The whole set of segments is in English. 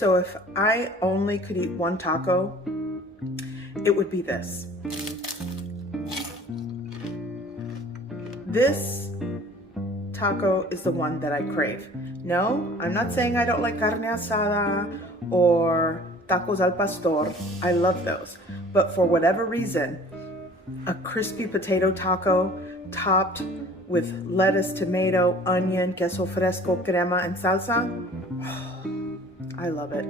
So if I only could eat one taco, it would be this. This taco is the one that I crave. No, I'm not saying I don't like carne asada or tacos al pastor. I love those. But for whatever reason, a crispy potato taco topped with lettuce, tomato, onion, queso fresco, crema, and salsa. Oh, I love it.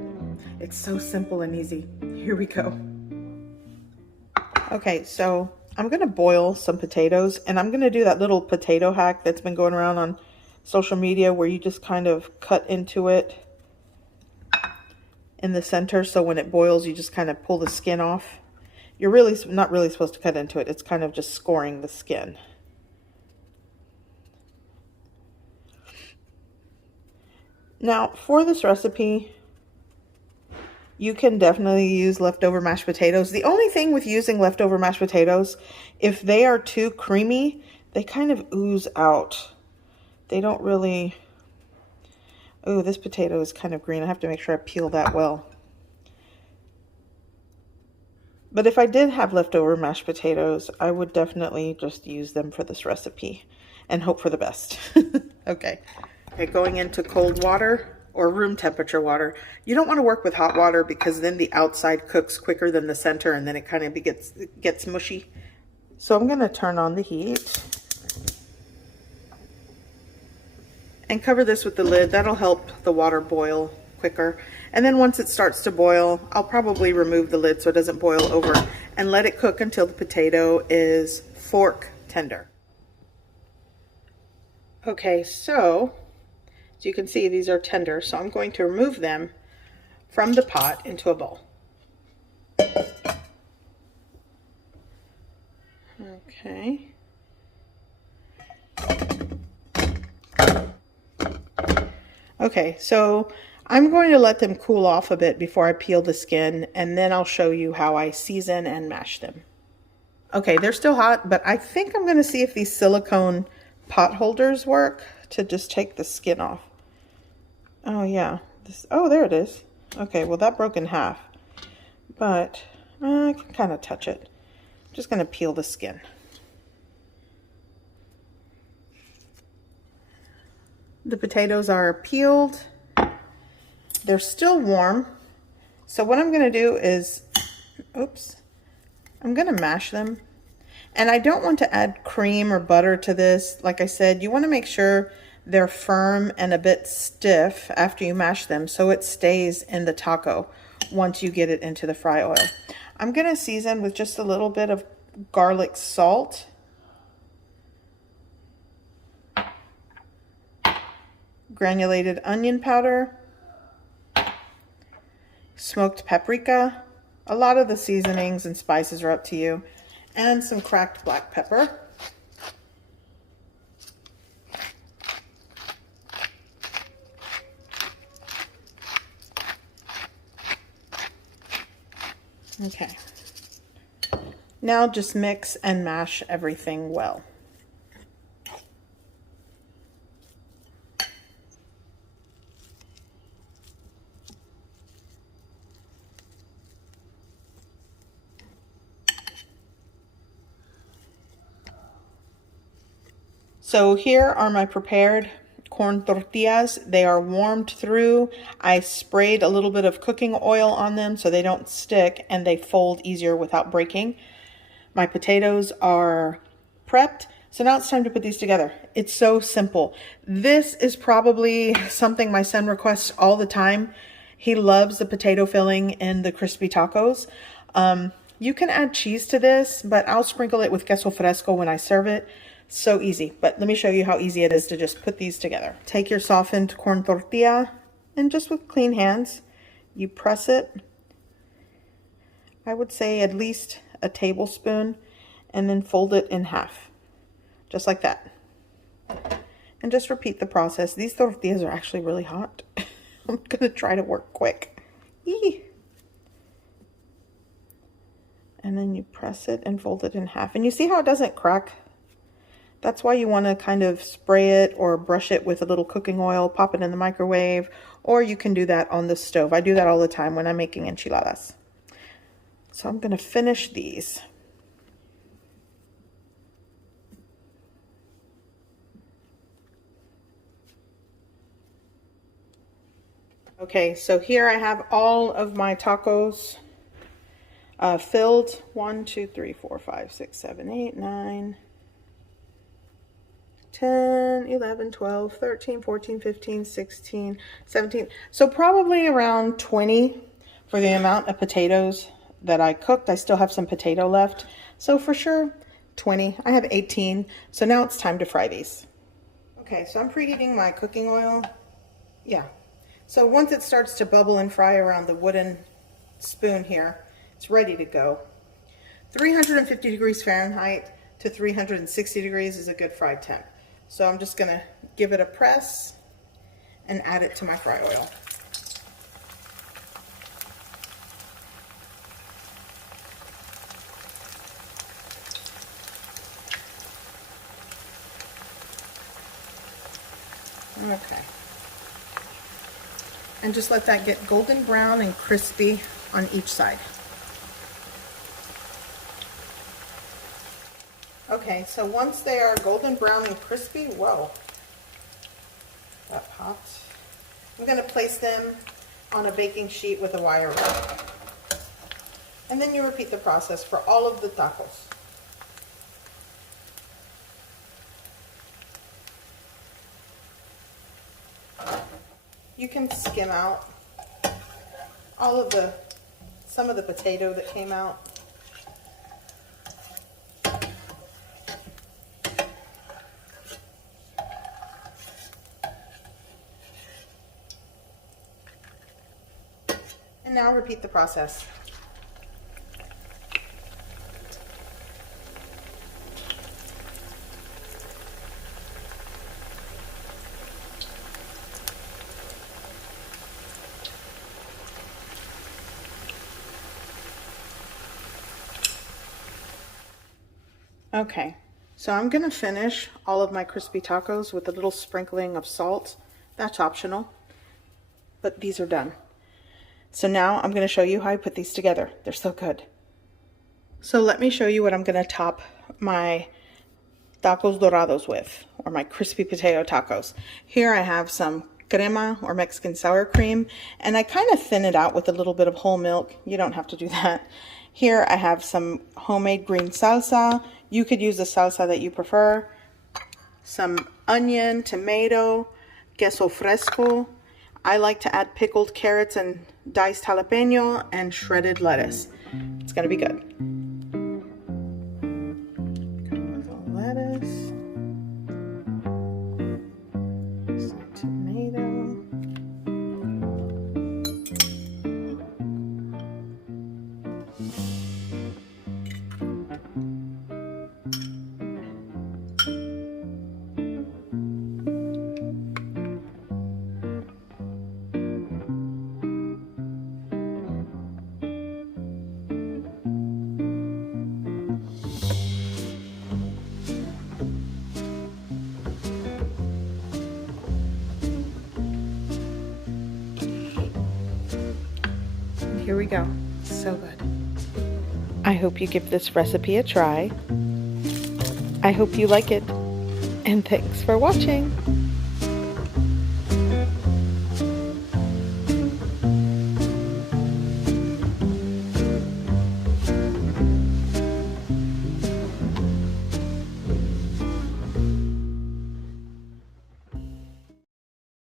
It's so simple and easy. Here we go. Okay, so I'm gonna boil some potatoes, and I'm gonna do that little potato hack that's been going around on social media where you just kind of cut into it in the center, so when it boils you just kind of pull the skin off. You're really not really supposed to cut into it. It's kind of just scoring the skin. Now for this recipe, you can definitely use leftover mashed potatoes. The only thing with using leftover mashed potatoes, if they are too creamy, they kind of ooze out. They don't really... Oh, this potato is kind of green. I have to make sure I peel that well. But if I did have leftover mashed potatoes, I would definitely just use them for this recipe and hope for the best. Okay, going into cold water or room temperature water. You don't want to work with hot water because then the outside cooks quicker than the center and then it kind of gets mushy. So I'm going to turn on the heat and cover this with the lid. That'll help the water boil quicker. And then once it starts to boil, I'll probably remove the lid so it doesn't boil over and let it cook until the potato is fork tender. Okay, so as you can see, these are tender, so I'm going to remove them from the pot into a bowl. Okay. Okay, so I'm going to let them cool off a bit before I peel the skin, and then I'll show you how I season and mash them. Okay, they're still hot, but I think I'm going to see if these silicone pot holders work to just take the skin off. Oh yeah, oh there it is. Okay, well that broke in half, but I can kind of touch it. I'm just going to peel the skin. The potatoes are peeled. They're still warm. So what I'm going to do is, I'm going to mash them. And I don't want to add cream or butter to this. Like I said, you want to make sure they're firm and a bit stiff after you mash them so it stays in the taco once you get it into the fry oil. I'm going to season with just a little bit of garlic salt. Granulated onion powder. Smoked paprika. A lot of the seasonings and spices are up to you. And some cracked black pepper. Okay. Now just mix and mash everything well. So here are my prepared corn tortillas. They are warmed through. I sprayed a little bit of cooking oil on them so they don't stick and they fold easier without breaking. My potatoes are prepped. So now it's time to put these together. It's so simple. This is probably something my son requests all the time. He loves the potato filling in the crispy tacos. You can add cheese to this, but I'll sprinkle it with queso fresco when I serve it. So easy, but let me show you how easy it is to just put these together. Take your softened corn tortilla and just with clean hands, you press it. I would say at least a tablespoon and then fold it in half, just like that. And just repeat the process. These tortillas are actually really hot. I'm gonna try to work quick. Eee. And then you press it and fold it in half. And you see how it doesn't crack? That's why you want to kind of spray it or brush it with a little cooking oil, pop it in the microwave, or you can do that on the stove. I do that all the time when I'm making enchiladas. So I'm going to finish these. Okay, so here I have all of my tacos filled. 1, 2, 3, 4, 5, 6, 7, 8, 9, 10, 11, 12, 13, 14, 15, 16, 17. So probably around 20 for the amount of potatoes that I cooked. I still have some potato left. So for sure, 20. I have 18. So now it's time to fry these. Okay, so I'm preheating my cooking oil. Yeah. So once it starts to bubble and fry around the wooden spoon here, it's ready to go. 350 degrees Fahrenheit to 360 degrees is a good fry temp. So I'm just gonna give it a press and add it to my fry oil. Okay. And just let that get golden brown and crispy on each side. Okay, so once they are golden brown and crispy, whoa, that popped. I'm gonna place them on a baking sheet with a wire rod. And then you repeat the process for all of the tacos. You can skim out some of the potato that came out. And now repeat the process. Okay, so I'm gonna finish all of my crispy tacos with a little sprinkling of salt. That's optional, but these are done. So now I'm gonna show you how I put these together. They're so good. So let me show you what I'm gonna top my tacos dorados with, or my crispy potato tacos. Here I have some crema or Mexican sour cream, and I kind of thin it out with a little bit of whole milk. You don't have to do that. Here I have some homemade green salsa. You could use the salsa that you prefer. Some onion, tomato, queso fresco. I like to add pickled carrots and diced jalapeno and shredded lettuce. It's gonna be good. Lettuce. Some tomato. Here we go. So good. I hope you give this recipe a try. I hope you like it. And thanks for watching.